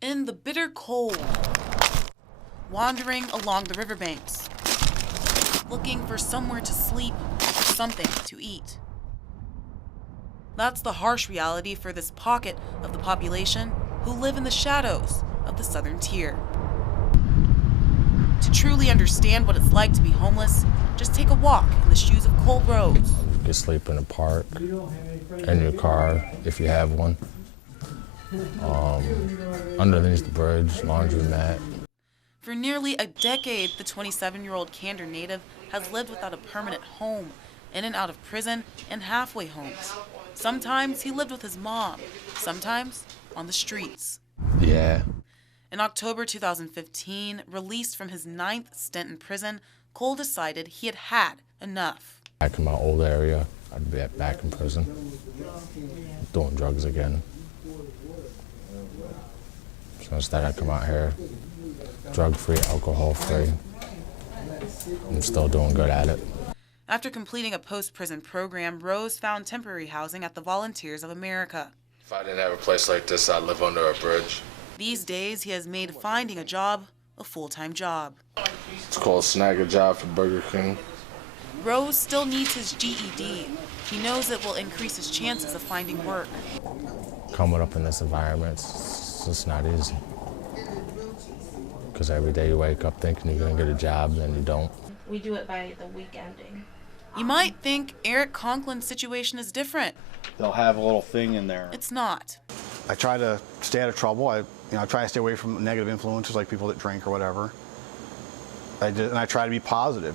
In the bitter cold, wandering along the riverbanks, looking for somewhere to sleep or something to eat. That's the harsh reality for this pocket of the population who live in the shadows of the southern tier. To truly understand what it's like to be homeless, just take a walk in the shoes of Cole Rose. You can sleep in the park, in your car, if you have one. Underneath the bridge, laundromat. For nearly a decade, the 27-year-old Candor native has lived without a permanent home, in and out of prison and halfway homes. Sometimes he lived with his mom, sometimes on the streets. Yeah. In October 2015, released from his 9th stint in prison, Cole decided he had had enough. Back in my old area, I'd be back in prison, doing drugs again. So instead I come out here, drug-free, alcohol-free. I'm still doing good at it. After completing a post-prison program, Rose found temporary housing at the Volunteers of America. If I didn't have a place like this, I'd live under a bridge. These days, he has made finding a job a full-time job. It's called Snag a Job for Burger King. Rose still needs his GED. He knows it will increase his chances of finding work. Coming up in this environment, it's just not easy. Because every day you wake up thinking you're going to get a job, and then you don't. We do it by the week ending. You might think Eric Conklin's situation is different. They'll have a little thing in there. It's not. I try to stay out of trouble. I try to stay away from negative influences like people that drink or whatever. And I try to be positive.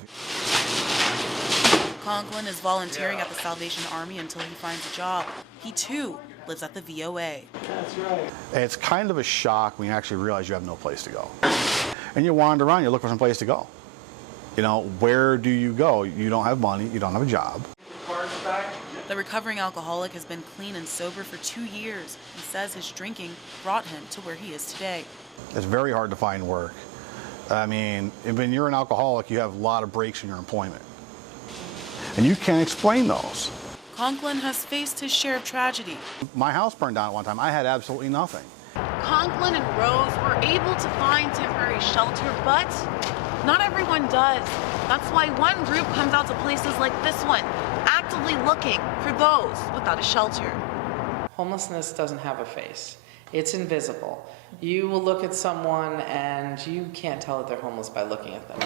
Conklin is volunteering at the Salvation Army until he finds a job. He too lives at the VOA. That's right. It's kind of a shock when you actually realize you have no place to go. And you wander around, you look for some place to go. Where do you go? You don't have money, you don't have a job. The recovering alcoholic has been clean and sober for 2 years and says his drinking brought him to where he is today. It's very hard to find work. When you're an alcoholic, you have a lot of breaks in your employment. And you can't explain those. Conklin has faced his share of tragedy. My house burned down at one time. I had absolutely nothing. Conklin and Rose were able to find temporary shelter, but not everyone does. That's why one group comes out to places like this one, actively looking for those without a shelter. Homelessness doesn't have a face. It's invisible. You will look at someone and you can't tell that they're homeless by looking at them.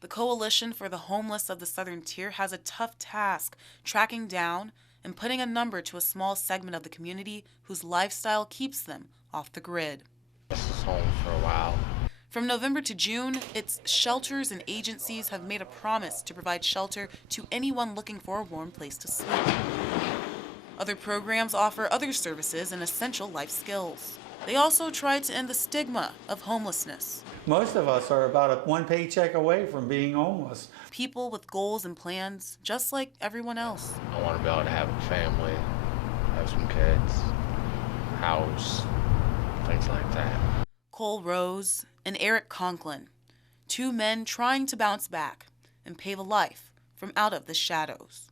The Coalition for the Homeless of the Southern Tier has a tough task tracking down and putting a number to a small segment of the community whose lifestyle keeps them off the grid. This is home for a while. From November to June, its shelters and agencies have made a promise to provide shelter to anyone looking for a warm place to sleep. Other programs offer other services and essential life skills. They also try to end the stigma of homelessness. Most of us are about one paycheck away from being homeless. People with goals and plans, just like everyone else. I want to be able to have a family, have some kids, house, things like that. Cole Rose and Eric Conklin, 2 men trying to bounce back and pave a life from out of the shadows.